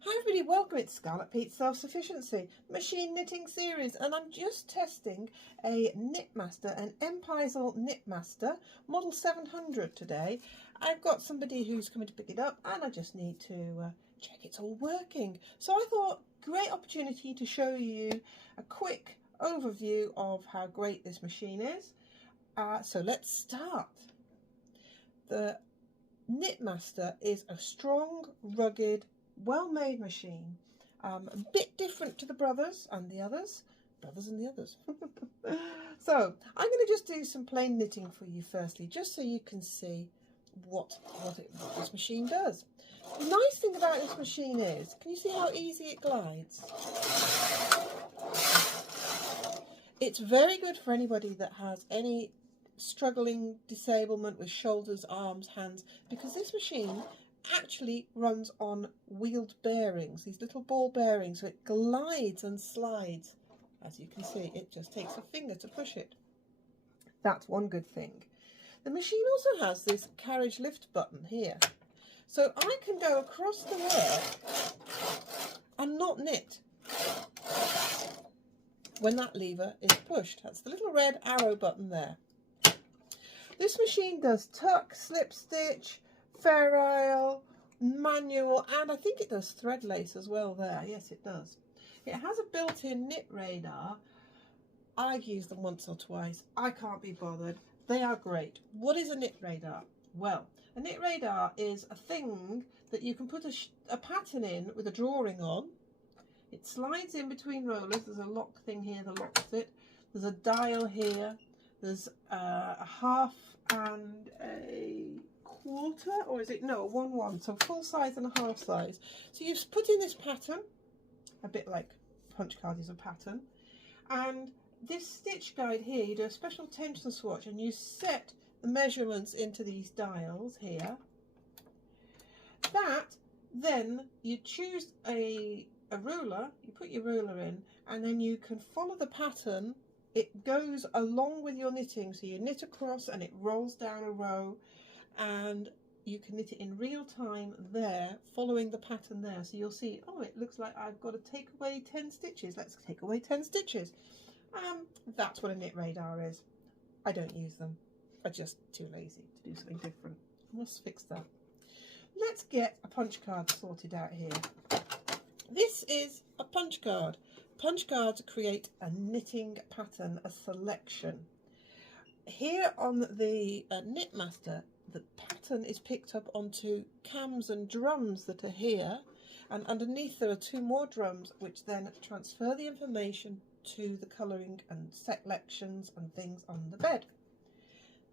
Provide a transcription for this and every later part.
Hi everybody, welcome. It's Scarlet Pete's Self-Sufficiency Machine Knitting Series, and I'm just testing a Knitmaster, an Fairisle Knitmaster Model 700 today. I've got somebody who's coming to pick it up and I just need to check it's all working. So I thought, great opportunity to show you a quick overview of how great this machine is. So let's start. The Knitmaster is a strong, rugged, well-made machine, a bit different to the brothers and the others. So I'm going to just do some plain knitting for you firstly, just so you can see what this machine does. The nice thing about this machine is, can you see how easy it glides? It's very good for anybody that has any struggling disablement with shoulders, arms, hands, because this machine actually runs on wheeled bearings, these little ball bearings, so it glides and slides. As you can see, it just takes a finger to push it. That's one good thing. The machine also has this carriage lift button here, so I can go across the work and not knit when that lever is pushed. That's the little red arrow button there. This machine does tuck, slip stitch, Fairisle, manual, and I think it does thread lace as well there. Yes, it does. It has a built-in knit radar. I've used them once or twice. I can't be bothered. They are great. What is a knit radar? Well, a knit radar is a thing that you can put a pattern in with a drawing on. It slides in between rollers. There's a lock thing here that locks it. There's a dial here. There's a half and a quarter, or is it, no, 1/1, so full size and a half size. So you've put in this pattern, a bit like punch card is a pattern, and this stitch guide here, you do a special tension swatch and you set the measurements into these dials here. That, then you choose a ruler, you put your ruler in, and then you can follow the pattern. It goes along with your knitting, so you knit across and it rolls down a row, and you can knit it in real time there, following the pattern there. So you'll see, oh, it looks like I've got to take away 10 stitches. Let's take away 10 stitches. That's what a knit radar is. I don't use them. I'm just too lazy to do something different. I must fix that. Let's get a punch card sorted out here. This is a punch card. Punch cards create a knitting pattern, a selection. Here on the Knitmaster, the pattern is picked up onto cams and drums that are here, and underneath there are 2 more drums which then transfer the information to the colouring and selections and things on the bed.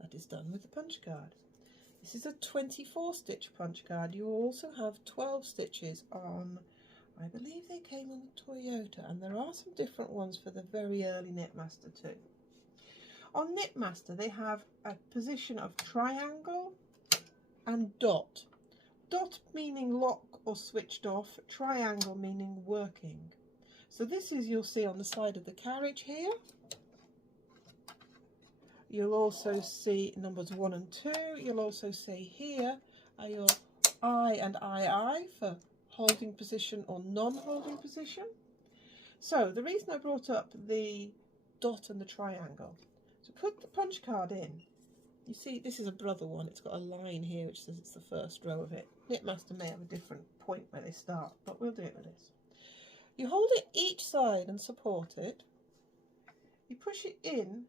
That is done with the punch card. This is a 24 stitch punch card. You also have 12 stitches on, I believe they came on the Toyota, and there are some different ones for the very early Knitmaster too. On Knitmaster they have a position of triangle and dot. Dot meaning lock or switched off, triangle meaning working. So this is, you'll see on the side of the carriage here. You'll also see numbers 1 and 2. You'll also see here are your I and II for holding position or non-holding position. So the reason I brought up the dot and the triangle, so put the punch card in. You see, this is a brother one. It's got a line here which says it's the first row of it. Knitmaster may have a different point where they start, but we'll do it with this. You hold it each side and support it. You push it in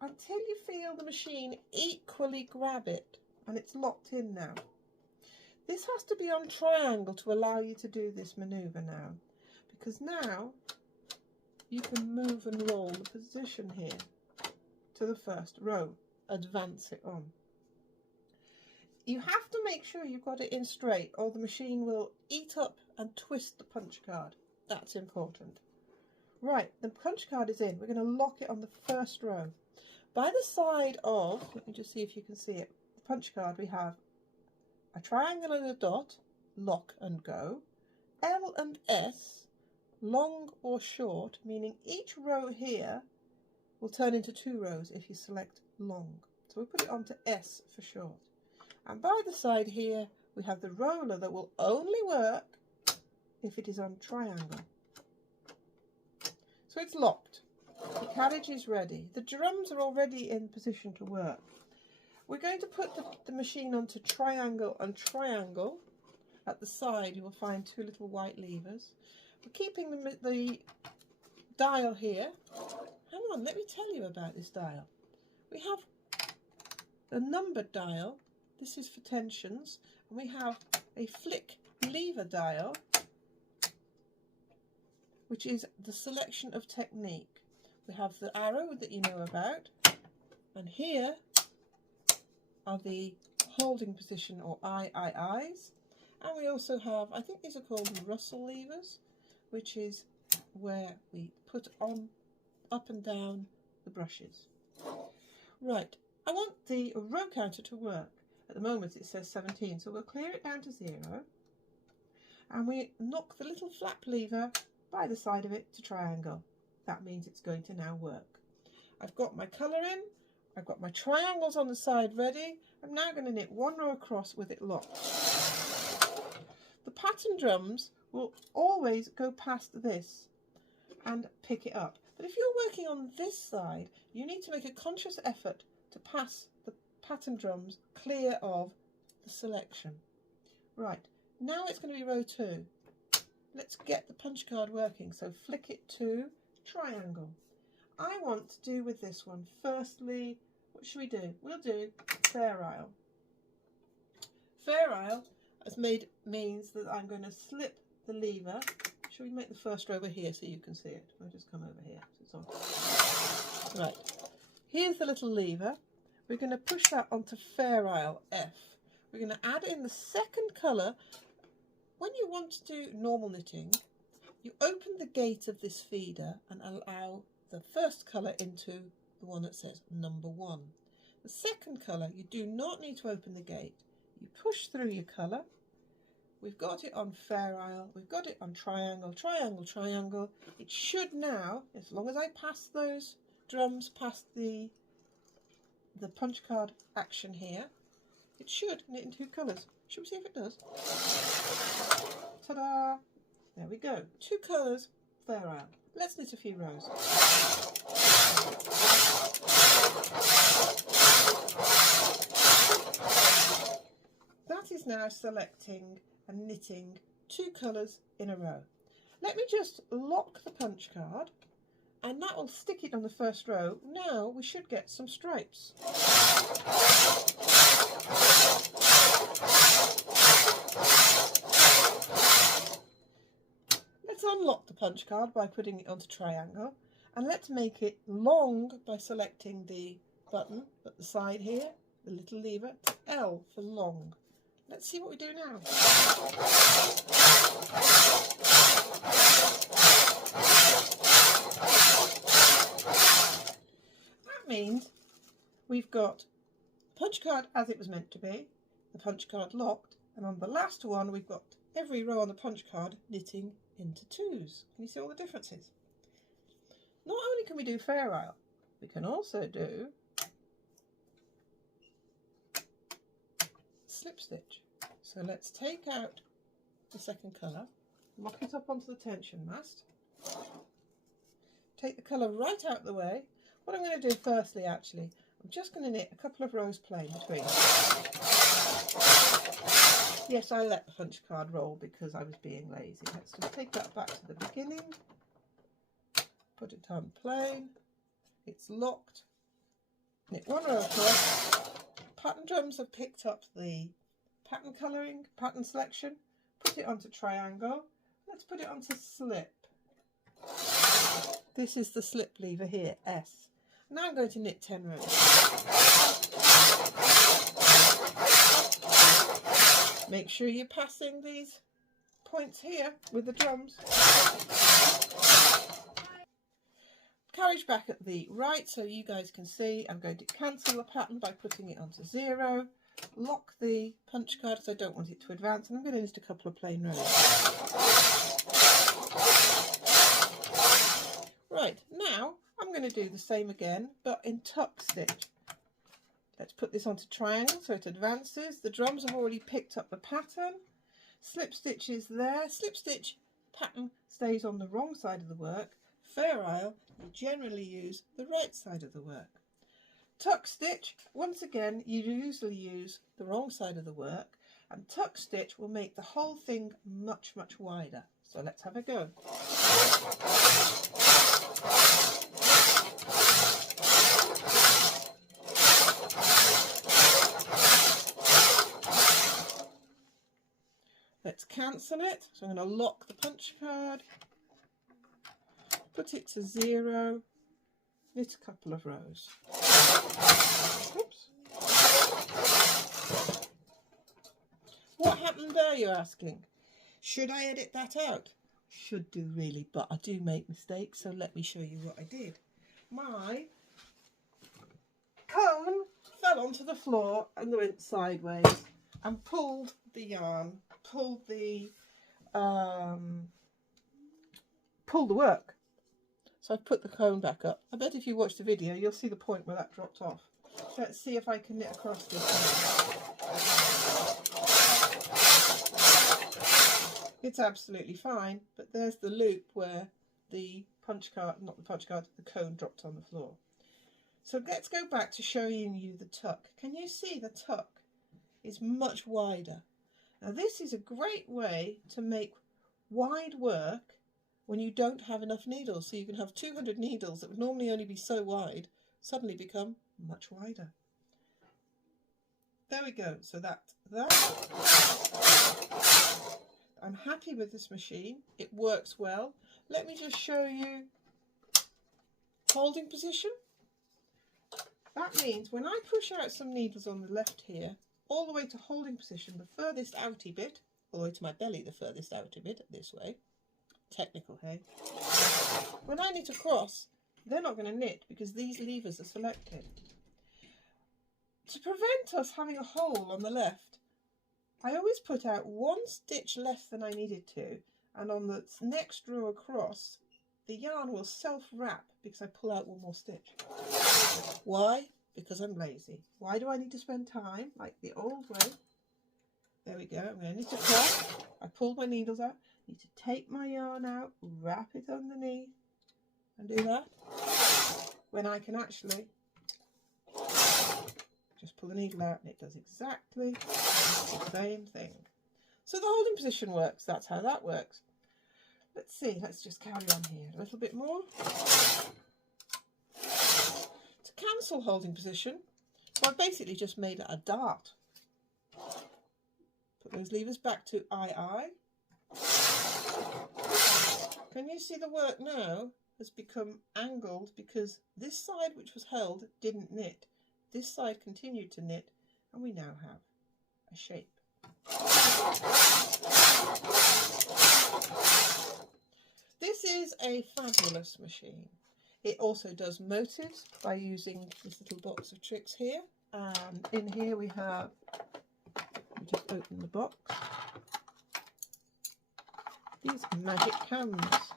until you feel the machine equally grab it, and it's locked in now. This has to be on triangle to allow you to do this manoeuvre now, because now you can move and roll the position here to the first row, advance it on. You have to make sure you've got it in straight, or the machine will eat up and twist the punch card. That's important. Right, the punch card is in. We're going to lock it on the first row. By the side of, let me just see if you can see it, the punch card, we have a triangle and a dot, lock and go, L and S, long or short, meaning each row here will turn into 2 rows if you select long. So we put it onto S for short. And by the side here we have the roller that will only work if it is on triangle. So it's locked. The carriage is ready. The drums are already in position to work. We're going to put the machine onto triangle and triangle. At the side you will find two little white levers. We're keeping the dial here. Hang on, let me tell you about this dial. We have a numbered dial. This is for tensions. And we have a flick lever dial, which is the selection of technique. We have the arrow that you know about, and here are the holding position or eyes. And we also have, I think these are called Russell levers, which is where we put on up and down the brushes. Right, I want the row counter to work. At the moment it says 17, so we'll clear it down to 0, and we knock the little flap lever by the side of it to triangle. That means it's going to now work. I've got my colour in, I've got my triangles on the side ready. I'm now going to knit one row across with it locked. The pattern drums will always go past this and pick it up. But if you're working on this side, you need to make a conscious effort to pass the pattern drums clear of the selection. Right, now it's going to be row 2. Let's get the punch card working. So flick it to triangle. I want to do with this one, firstly, what should we do? We'll do Fairisle. Fairisle means that I'm going to slip the lever. Shall we make the first row over here so you can see it? I'll just come over here so it's on. Right, here's the little lever. We're going to push that onto Fairisle F. We're going to add in the second colour. When you want to do normal knitting, you open the gate of this feeder and allow the first colour into the one that says number 1. The second colour, you do not need to open the gate. You push through your colour. We've got it on Fairisle, we've got it on triangle, triangle, triangle. It should now, as long as I pass those drums past the punch card action here, it should knit in 2 colours. Should we see if it does? Ta-da! There we go. 2 colours, Fairisle. Let's knit a few rows. That is now selecting and knitting 2 colours in a row. Let me just lock the punch card and that will stick it on the first row. Now we should get some stripes. Let's unlock the punch card by putting it onto triangle, and let's make it long by selecting the button at the side here, the little lever, to L for long. Let's see what we do now. That means we've got punch card as it was meant to be, the punch card locked, and on the last one we've got every row on the punch card knitting into 2s. Can you see all the differences? Not only can we do Fairisle, we can also do slip stitch. So let's take out the second colour, lock it up onto the tension mast, take the colour right out of the way. What I'm going to do firstly, actually, I'm just going to knit a couple of rows plain between. Yes, I let the punch card roll because I was being lazy. Let's just take that back to the beginning, put it on plain, it's locked, knit 1 row across. Pattern drums have picked up the pattern colouring, pattern selection, put it onto triangle. Let's put it onto slip. This is the slip lever here, S. Now I'm going to knit 10 rows. Make sure you're passing these points here with the drums. Carriage back at the right so you guys can see. I'm going to cancel the pattern by putting it onto 0. Lock the punch card because I don't want it to advance, and I'm going to knit a couple of plain rows. Right, now I'm going to do the same again but in tuck stitch. Let's put this onto triangle so it advances. The drums have already picked up the pattern. Slip stitch is there. Slip stitch pattern stays on the wrong side of the work. Fairisle, you generally use the right side of the work. Tuck stitch, once again, you usually use the wrong side of the work, and tuck stitch will make the whole thing much, much wider. So let's have a go. Let's cancel it. So I'm going to lock the punch card, put it to 0, knit a couple of rows. Oops. What happened there, you're asking? Should I edit that out? Should do really, but I do make mistakes, so let me show you what I did. My cone fell onto the floor and went sideways and pulled the yarn, pulled the work. So I've put the cone back up. I bet if you watch the video, you'll see the point where that dropped off. So let's see if I can knit across this. It's absolutely fine, but there's the loop where the punch card, not the punch card, the cone dropped on the floor. So let's go back to showing you the tuck. Can you see the tuck is much wider? Now this is a great way to make wide work when you don't have enough needles. So you can have 200 needles that would normally only be so wide, suddenly become much wider. There we go. So that. I'm happy with this machine. It works well. Let me just show you holding position. That means when I push out some needles on the left here, all the way to holding position, the furthest outy bit, all the way to my belly, the furthest outy bit, this way. Technical, hey? When I knit across, they're not going to knit because these levers are selected. To prevent us having a hole on the left, I always put out 1 stitch less than I needed to, and on the next row across, the yarn will self-wrap because I pull out 1 more stitch. Why? Because I'm lazy. Why do I need to spend time like the old way? There we go. I'm going to knit across. I pulled my needles out. I need to take my yarn out, wrap it underneath, and do that. When I can actually just pull the needle out and it does exactly the same thing. So the holding position works. That's how that works. Let's see. Let's just carry on here a little bit more. To cancel holding position, so I've basically just made it a dart. Put those levers back to II. Can you see the work now has become angled because this side, which was held, didn't knit. This side continued to knit, and we now have a shape. This is a fabulous machine. It also does motives by using this little box of tricks here. And in here we have, we just open the box, these magic hands.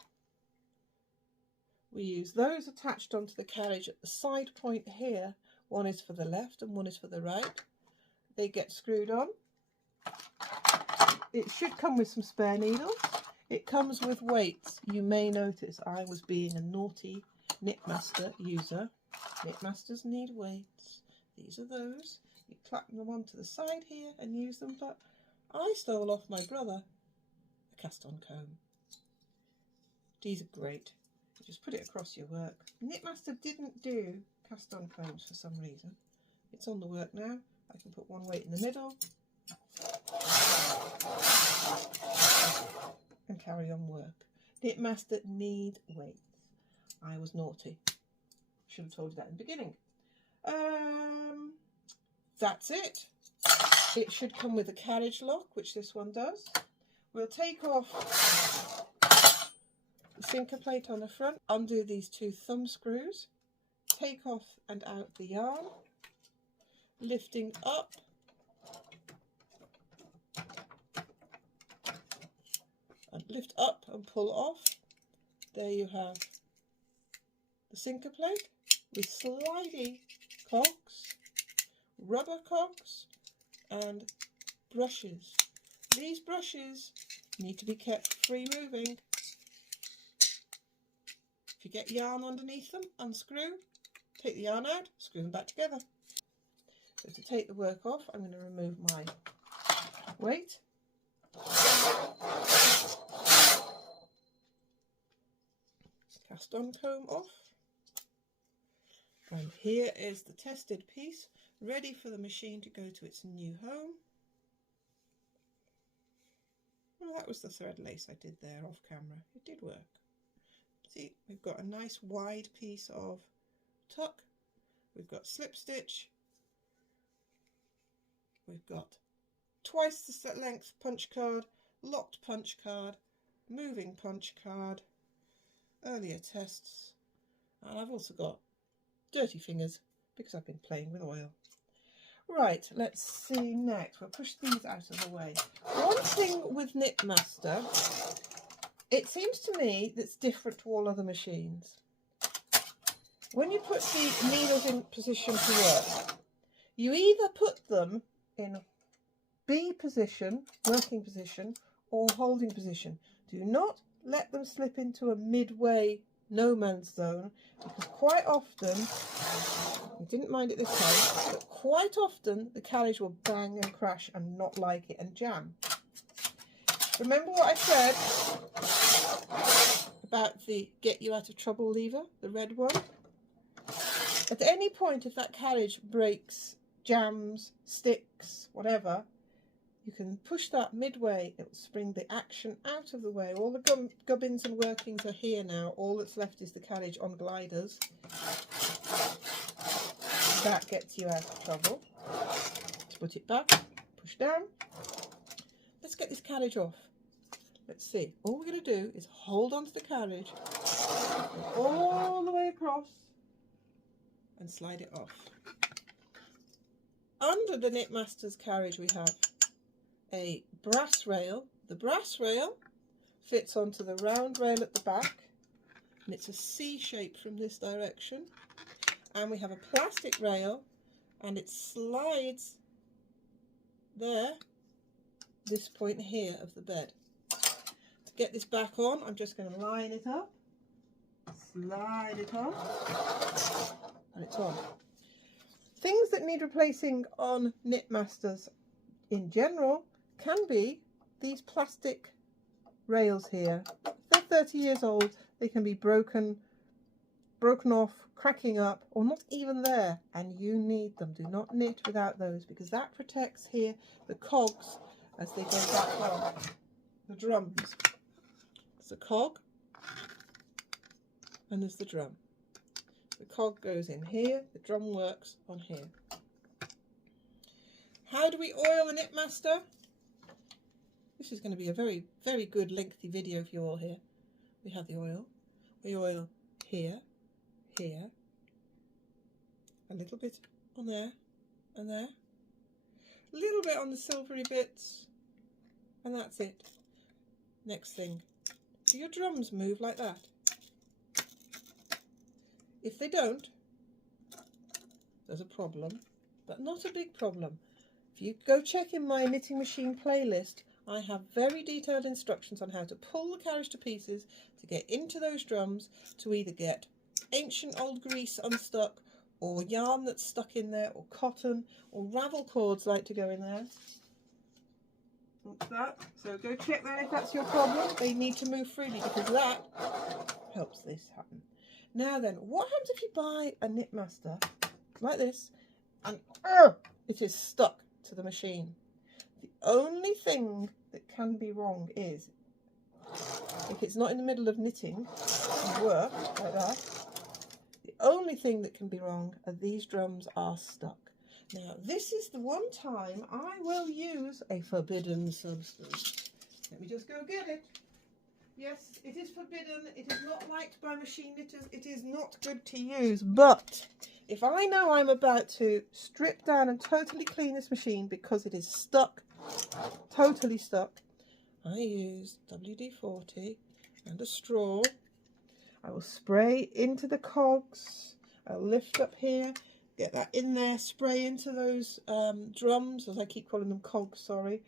We use those attached onto the carriage at the side point here. One is for the left and one is for the right. They get screwed on. It should come with some spare needles. It comes with weights. You may notice I was being a naughty Knitmaster user. Knitmasters need weights. These are those. You clap them onto the side here and use them, but I stole off my brother a cast-on comb. These are great. You just put it across your work. Knitmaster didn't do cast-on combs for some reason. It's on the work now. I can put one weight in the middle and carry on work. Knitmaster need weights. I was naughty. Should have told you that in the beginning. That's it. It should come with a carriage lock, which this one does. We'll take off the sinker plate on the front, undo these 2 thumb screws, take off and out the yarn, lifting up and lift up and pull off. There you have the sinker plate with slidey cogs, rubber cogs and brushes. These brushes need to be kept free moving. If you get yarn underneath them, unscrew, take the yarn out, screw them back together. So to take the work off, I'm going to remove my weight. Cast on comb off. And here is the tested piece, ready for the machine to go to its new home. Well, that was the thread lace I did there off camera. It did work. See, we've got a nice wide piece of tuck. We've got slip stitch. We've got twice the length punch card, locked punch card, moving punch card, earlier tests, and I've also got dirty fingers because I've been playing with oil. Right, let's see next. We'll push these out of the way. One thing with Knitmaster, it seems to me that's different to all other machines. When you put the needles in position to work, you either put them in B position, working position, or holding position. Do not let them slip into a midway no man's zone, because quite often, I didn't mind it this time, but quite often the carriage will bang and crash and not like it and jam. Remember what I said about the get you out of trouble lever, the red one? At any point, if that carriage breaks, jams, sticks, whatever, you can push that midway. It will spring the action out of the way. All the gubbins and workings are here now. All that's left is the carriage on gliders. That gets you out of trouble. Let's put it back, push down. Let's get this carriage off. Let's see. All we're going to do is hold onto the carriage all the way across and slide it off. Under the Knitmaster's carriage we have a brass rail. The brass rail fits onto the round rail at the back, and it's a C shape from this direction. And we have a plastic rail, and it slides there, this point here of the bed. To get this back on, I'm just going to line it up, slide it on, and it's on. Things that need replacing on Knitmasters in general can be these plastic rails here. If they're 30 years old, they can be broken off, cracking up, or not even there, and you need them. Do not knit without those, because that protects here the cogs as they go back on the drums. There's a cog and there's the drum. The cog goes in here, the drum works on here. How do we oil the Knitmaster? This is going to be a very, very good lengthy video for you all here. We have the oil. We oil here, here, a little bit on there and there, a little bit on the silvery bits, and that's it. Next thing, do your drums move like that? If they don't, there's a problem, but not a big problem. If you go check in my knitting machine playlist, I have very detailed instructions on how to pull the carriage to pieces to get into those drums, to either get ancient old grease unstuck, or yarn that's stuck in there, or cotton, or ravel cords like to go in there. What's that? So go check that if that's your problem. They need to move freely, because that helps this happen. Now then, what happens if you buy a Knitmaster like this and it is stuck to the machine? The only thing that can be wrong is if it's not in the middle of knitting and work like that, the only thing that can be wrong are these drums are stuck. Now this is the one time I will use a forbidden substance. Let me just go get it. Yes, it is forbidden. It is not liked by machine knitters. It is not good to use. But if I know I'm about to strip down and totally clean this machine because it is stuck, totally stuck, I use WD-40 and a straw. I will spray into the cogs. I'll lift up here Get that in there, spray into those drums, as I keep calling them cogs, sorry.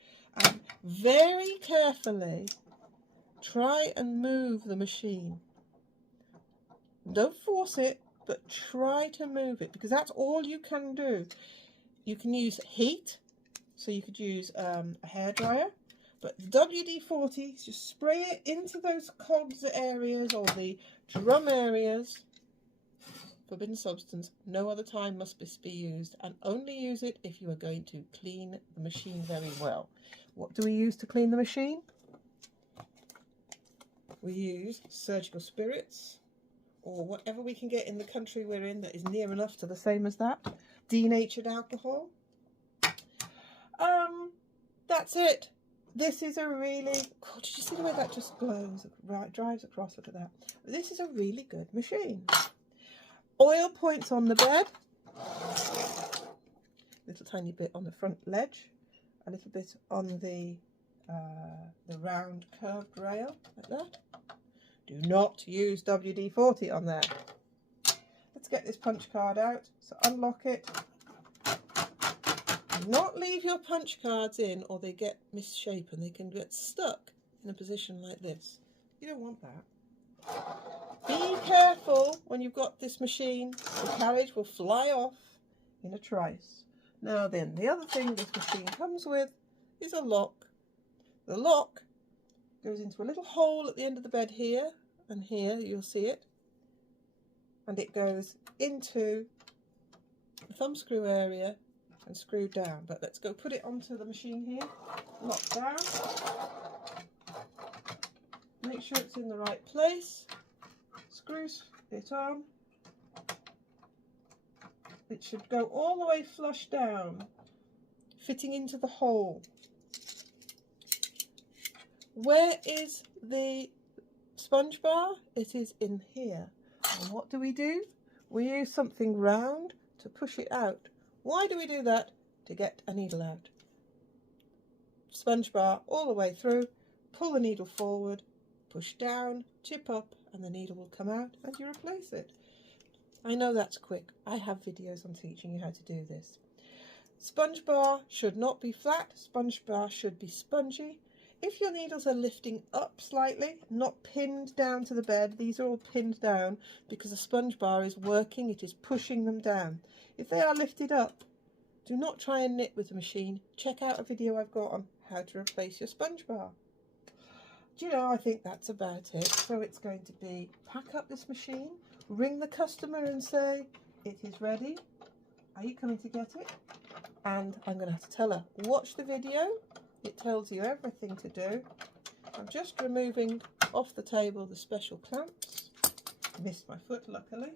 And very carefully try and move the machine. Don't force it, but try to move it, because that's all you can do. You can use heat, so you could use a hairdryer, but WD-40, just spray it into those cogs areas or the drum areas. Forbidden substance, no other time must be used, and only use it if you are going to clean the machine very well. What do we use to clean the machine? We use surgical spirits, or whatever we can get in the country we're in that is near enough to the same as that. Denatured alcohol. That's it. This is a really, God, did you see the way that just glows, right, drives across, look at that. This is a really good machine. Oil points on the bed, little tiny bit on the front ledge, a little bit on the round curved rail, like that. Do not use WD-40 on there. Let's get this punch card out. So unlock it. Do not leave your punch cards in, or they get misshapen. They can get stuck in a position like this. You don't want that. Be careful when you've got this machine. The carriage will fly off in a trice. Now then, the other thing this machine comes with is a lock. The lock goes into a little hole at the end of the bed here, and here you'll see it. And it goes into the thumb screw area and screwed down. But let's go put it onto the machine here. Lock down. Make sure it's in the right place. Screws it on. It should go all the way flush down, fitting into the hole. Where is the sponge bar? It is in here. And what do? We use something round to push it out. Why do we do that? To get a needle out. Sponge bar all the way through, pull the needle forward, push down, tip up, and the needle will come out and you replace it. I know that's quick. I have videos on teaching you how to do this. Sponge bar should not be flat. Sponge bar should be spongy. If your needles are lifting up slightly, not pinned down to the bed, these are all pinned down because the sponge bar is working, it is pushing them down. If they are lifted up, do not try and knit with the machine. Check out a video I've got on how to replace your sponge bar. Do you know, I think that's about it. So it's going to be pack up this machine, ring the customer and say, it is ready. Are you coming to get it? And I'm going to have to tell her, watch the video. It tells you everything to do. I'm just removing off the table the special clamps. Missed my foot, luckily.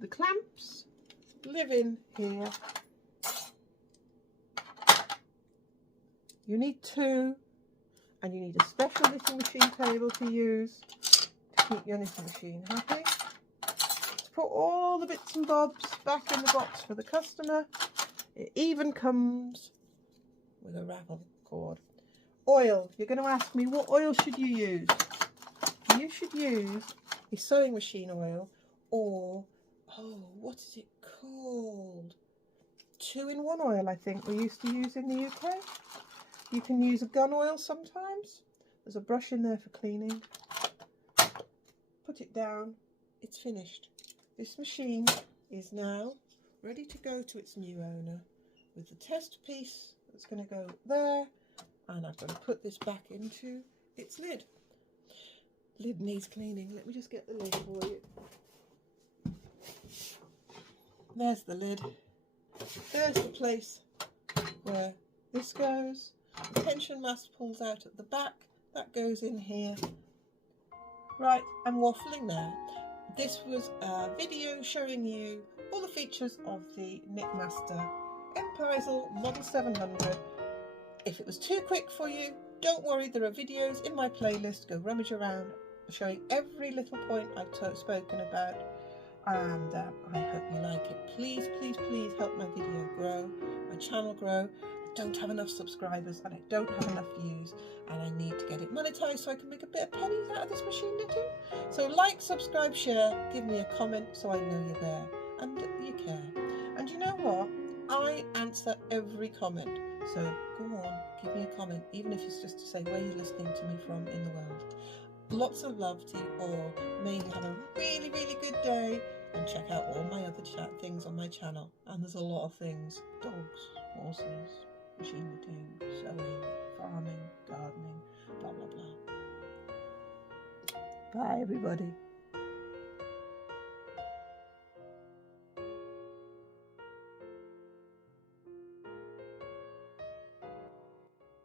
The clamps live in here. You need two, and you need a special knitting machine table to use to keep your knitting machine happy. To put all the bits and bobs back in the box for the customer. It even comes with a ravel cord. Oil. You're going to ask me, what oil should you use? You should use a sewing machine oil, or, oh, what is it called? 2-in-1 oil, I think we used to use in the UK. You can use a gun oil sometimes. There's a brush in there for cleaning. Put it down. It's finished. This machine is now ready to go to its new owner with the test piece that's going to go there, and I'm going to put this back into its lid. Lid needs cleaning. Let me just get the lid for you. There's the lid. There's the place where this goes. The tension mast pulls out at the back. That goes in here. Right, I'm waffling now. This was a video showing you all the features of the Knitmaster Fairisle Model 700. If it was too quick for you, don't worry, there are videos in my playlist. Go rummage around showing every little point I've spoken about, and I hope you like it. Please, please, please help my video grow, my channel grow. don't have enough subscribers and I don't have enough views, and I need to get it monetized so I can make a bit of pennies out of this machine knitting. So like, subscribe, share, give me a comment so I know you're there and you care. And you know what? I answer every comment. So go on, give me a comment, even if it's just to say where you're listening to me from in the world. Lots of love to you all. May you have a really, really good day, and check out all my other things on my channel. And there's a lot of things: dogs, horses, machine knitting, sewing, farming, gardening, blah blah blah. Bye everybody.